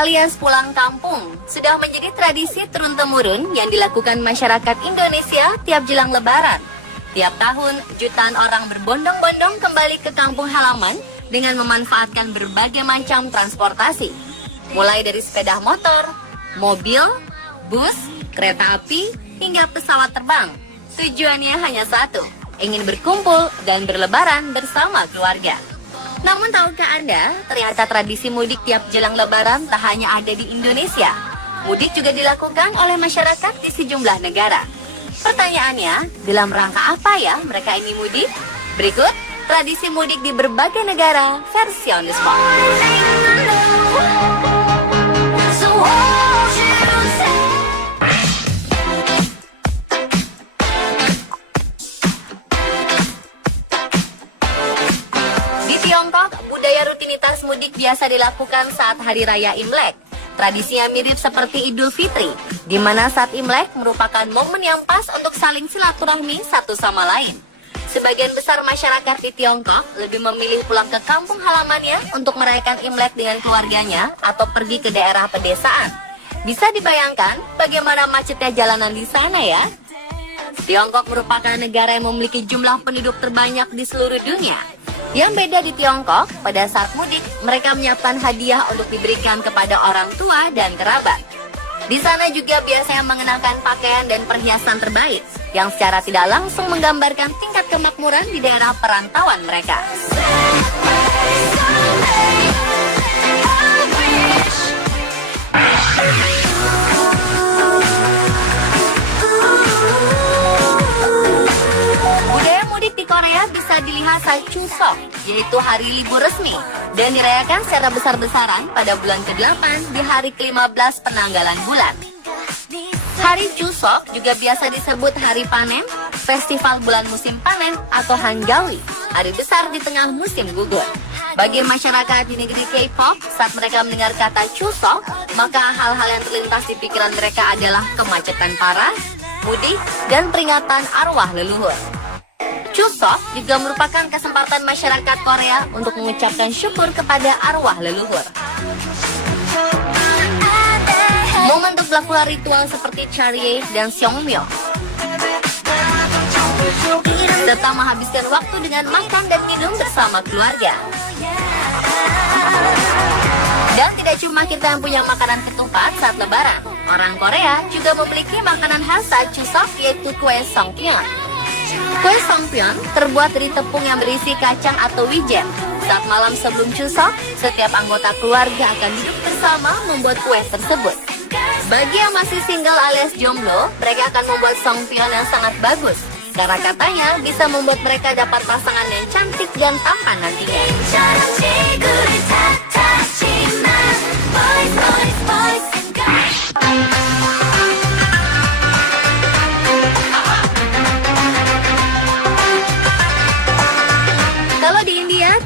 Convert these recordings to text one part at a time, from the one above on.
alias pulang kampung sudah menjadi tradisi turun-temurun yang dilakukan masyarakat Indonesia tiap jelang Lebaran. Tiap tahun, jutaan orang berbondong-bondong kembali ke kampung halaman dengan memanfaatkan berbagai macam transportasi. Mulai dari sepeda motor, mobil, bus, kereta api, hingga pesawat terbang. Tujuannya hanya satu, ingin berkumpul dan berlebaran bersama keluarga. Namun tahukah Anda, ternyata tradisi mudik tiap jelang Lebaran tak hanya ada di Indonesia. Mudik juga dilakukan oleh masyarakat di sejumlah negara. Pertanyaannya, dalam rangka apa ya mereka ini mudik? Berikut tradisi mudik di berbagai negara versi on the spot. Tiongkok, budaya rutinitas mudik biasa dilakukan saat Hari Raya Imlek. Tradisinya mirip seperti Idul Fitri, di mana saat Imlek merupakan momen yang pas untuk saling silaturahmi satu sama lain. Sebagian besar masyarakat di Tiongkok lebih memilih pulang ke kampung halamannya untuk merayakan Imlek dengan keluarganya atau pergi ke daerah pedesaan. Bisa dibayangkan bagaimana macetnya jalanan di sana ya? Tiongkok merupakan negara yang memiliki jumlah penduduk terbanyak di seluruh dunia. Yang beda di Tiongkok, pada saat mudik, mereka menyiapkan hadiah untuk diberikan kepada orang tua dan kerabat. Di sana juga biasanya mengenakan pakaian dan perhiasan terbaik, yang secara tidak langsung menggambarkan tingkat kemakmuran di daerah perantauan mereka. Korea bisa dilihat saat Chuseok, yaitu hari libur resmi, dan dirayakan secara besar-besaran pada bulan ke-8 di hari ke-15 penanggalan bulan. Hari Chuseok juga biasa disebut hari panen, festival bulan musim panen, atau Hanggawi, hari besar di tengah musim gugur. Bagi masyarakat di negeri K-pop, saat mereka mendengar kata Chuseok, maka hal-hal yang terlintas di pikiran mereka adalah kemacetan parah, mudik, dan peringatan arwah leluhur. Chuseok juga merupakan kesempatan masyarakat Korea untuk mengucapkan syukur kepada arwah leluhur. Momen untuk melakukan ritual seperti Charye dan Seongmyo, serta menghabiskan waktu dengan makan dan minum bersama keluarga. Dan tidak cuma kita yang punya makanan ketupat saat Lebaran, orang Korea juga memiliki makanan khas saat Chuseok, yaitu kue Songpyeon. Kue Songpyeon terbuat dari tepung yang berisi kacang atau wijen. Saat malam sebelum Chuseok, setiap anggota keluarga akan duduk bersama membuat kue tersebut. Bagi yang masih single alias jomblo, mereka akan membuat Songpyeon yang sangat bagus, karena katanya bisa membuat mereka dapat pasangan yang cantik dan tampan nantinya.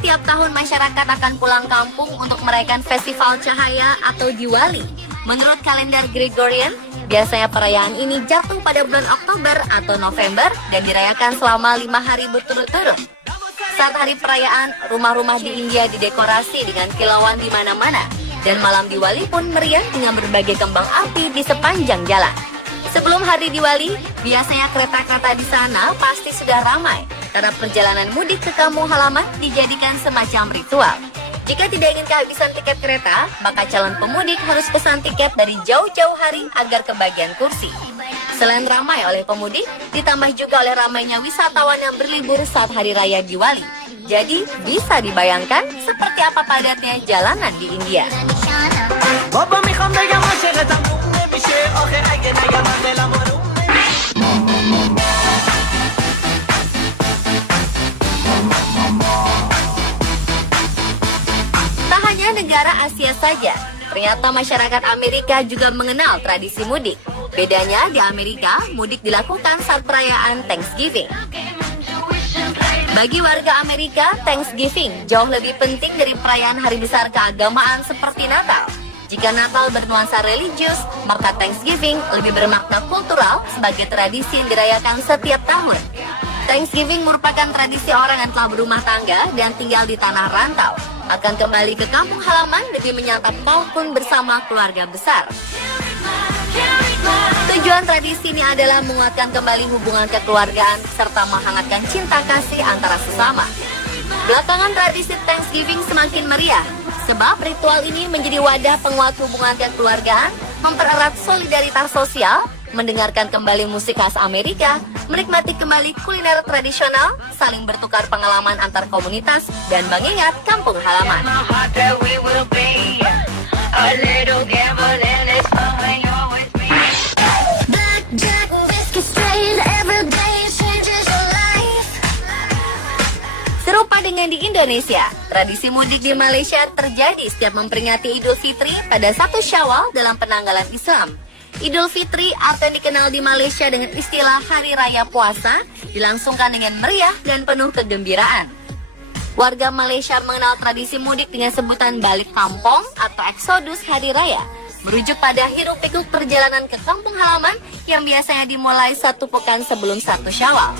Tiap tahun masyarakat akan pulang kampung untuk merayakan festival cahaya atau Diwali. Menurut kalender Gregorian, biasanya perayaan ini jatuh pada bulan Oktober atau November dan dirayakan selama 5 hari berturut-turut. Saat hari perayaan, rumah-rumah di India didekorasi dengan kilauan di mana-mana, dan malam Diwali pun meriah dengan berbagai kembang api di sepanjang jalan. Sebelum hari Diwali, biasanya kereta-kereta di sana pasti sudah ramai, karena perjalanan mudik ke kampung halaman dijadikan semacam ritual. Jika tidak ingin kehabisan tiket kereta, maka calon pemudik harus pesan tiket dari jauh-jauh hari agar kebagian kursi. Selain ramai oleh pemudik, ditambah juga oleh ramainya wisatawan yang berlibur saat Hari Raya Diwali. Jadi, bisa dibayangkan seperti apa padatnya jalanan di India. Tak hanya negara Asia saja, ternyata masyarakat Amerika juga mengenal tradisi mudik. Bedanya di Amerika, mudik dilakukan saat perayaan Thanksgiving. Bagi warga Amerika, Thanksgiving jauh lebih penting dari perayaan hari besar keagamaan seperti Natal. Jika Natal bernuansa religius, maka Thanksgiving lebih bermakna kultural sebagai tradisi yang dirayakan setiap tahun. Thanksgiving merupakan tradisi orang yang telah berumah tangga dan tinggal di tanah rantau. akan kembali ke kampung halaman demi menyantap maupun bersama keluarga besar. Tujuan tradisi ini adalah menguatkan kembali hubungan kekeluargaan serta menghangatkan cinta kasih antara sesama. Belakangan tradisi Thanksgiving semakin meriah, sebab ritual ini menjadi wadah penguat hubungan kekeluargaan, mempererat solidaritas sosial, mendengarkan kembali musik khas Amerika, menikmati kembali kuliner tradisional, saling bertukar pengalaman antar komunitas, dan mengingat kampung halaman. Serupa dengan di Indonesia, tradisi mudik di Malaysia terjadi setiap memperingati Idul Fitri pada 1 Syawal dalam penanggalan Islam. Idul Fitri atau yang dikenal di Malaysia dengan istilah Hari Raya Puasa dilangsungkan dengan meriah dan penuh kegembiraan. Warga Malaysia mengenal tradisi mudik dengan sebutan balik kampung atau eksodus Hari Raya, merujuk pada hiruk-pikuk perjalanan ke kampung halaman yang biasanya dimulai 1 pekan sebelum 1 Syawal.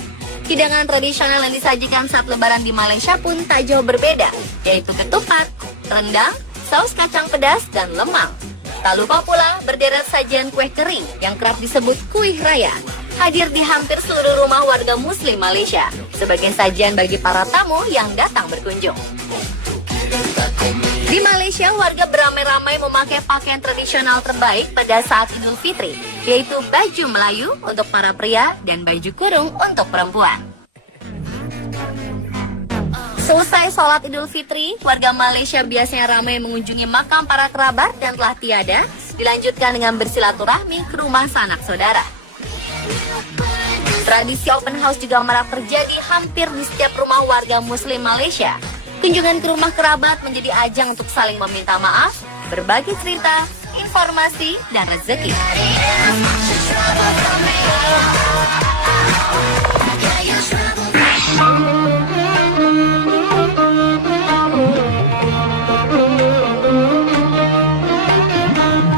Hidangan tradisional yang disajikan saat lebaran di Malaysia pun tak jauh berbeda, yaitu ketupat, rendang, saus kacang pedas, dan lemang. Tak lupa pula berderet sajian kue kering yang kerap disebut kuih raya, hadir di hampir seluruh rumah warga muslim Malaysia sebagai sajian bagi para tamu yang datang berkunjung. Di Malaysia, warga beramai-ramai memakai pakaian tradisional terbaik pada saat Idul Fitri, yaitu baju Melayu untuk para pria dan baju kurung untuk perempuan. Selesai sholat Idul Fitri, warga Malaysia biasanya ramai mengunjungi makam para kerabat yang telah tiada, dilanjutkan dengan bersilaturahmi ke rumah sanak saudara. Tradisi open house juga marak terjadi hampir di setiap rumah warga muslim Malaysia. Kunjungan ke rumah kerabat menjadi ajang untuk saling meminta maaf, berbagi cerita, informasi, dan rezeki.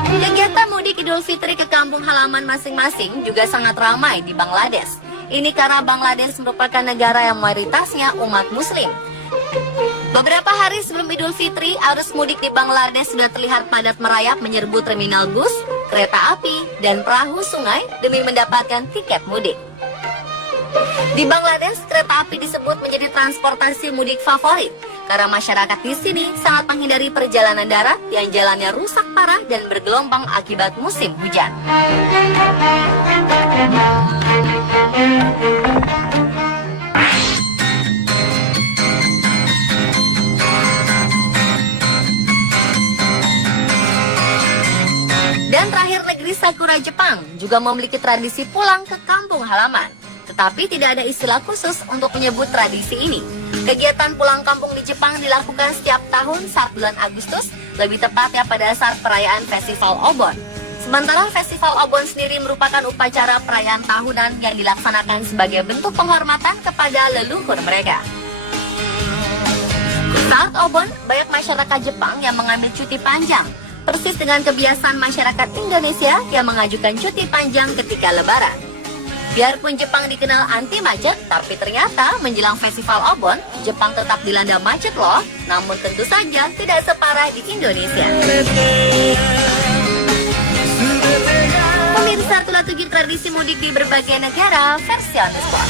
Kegiatan mudik Idul Fitri ke kampung halaman masing-masing juga sangat ramai di Bangladesh. Ini karena Bangladesh merupakan negara yang mayoritasnya umat muslim. Beberapa hari sebelum Idul Fitri, arus mudik di Bangladesh sudah terlihat padat merayap menyerbu terminal bus, kereta api, dan perahu sungai demi mendapatkan tiket mudik. Di Bangladesh, kereta api disebut menjadi transportasi mudik favorit karena masyarakat di sini sangat menghindari perjalanan darat yang jalannya rusak parah dan bergelombang akibat musim hujan. Dan terakhir, negeri Sakura Jepang juga memiliki tradisi pulang ke kampung halaman. Tetapi tidak ada istilah khusus untuk menyebut tradisi ini. Kegiatan pulang kampung di Jepang dilakukan setiap tahun saat bulan Agustus, lebih tepatnya pada saat perayaan Festival Obon. Sementara Festival Obon sendiri merupakan upacara perayaan tahunan yang dilaksanakan sebagai bentuk penghormatan kepada leluhur mereka. Saat Obon, banyak masyarakat Jepang yang mengambil cuti panjang, persis dengan kebiasaan masyarakat Indonesia yang mengajukan cuti panjang ketika Lebaran. Biarpun Jepang dikenal anti macet, tapi ternyata menjelang Festival Obon, Jepang tetap dilanda macet loh. Namun tentu saja tidak separah di Indonesia. Pemirsa, itulah tujuh tradisi mudik di berbagai negara versi On The Spot.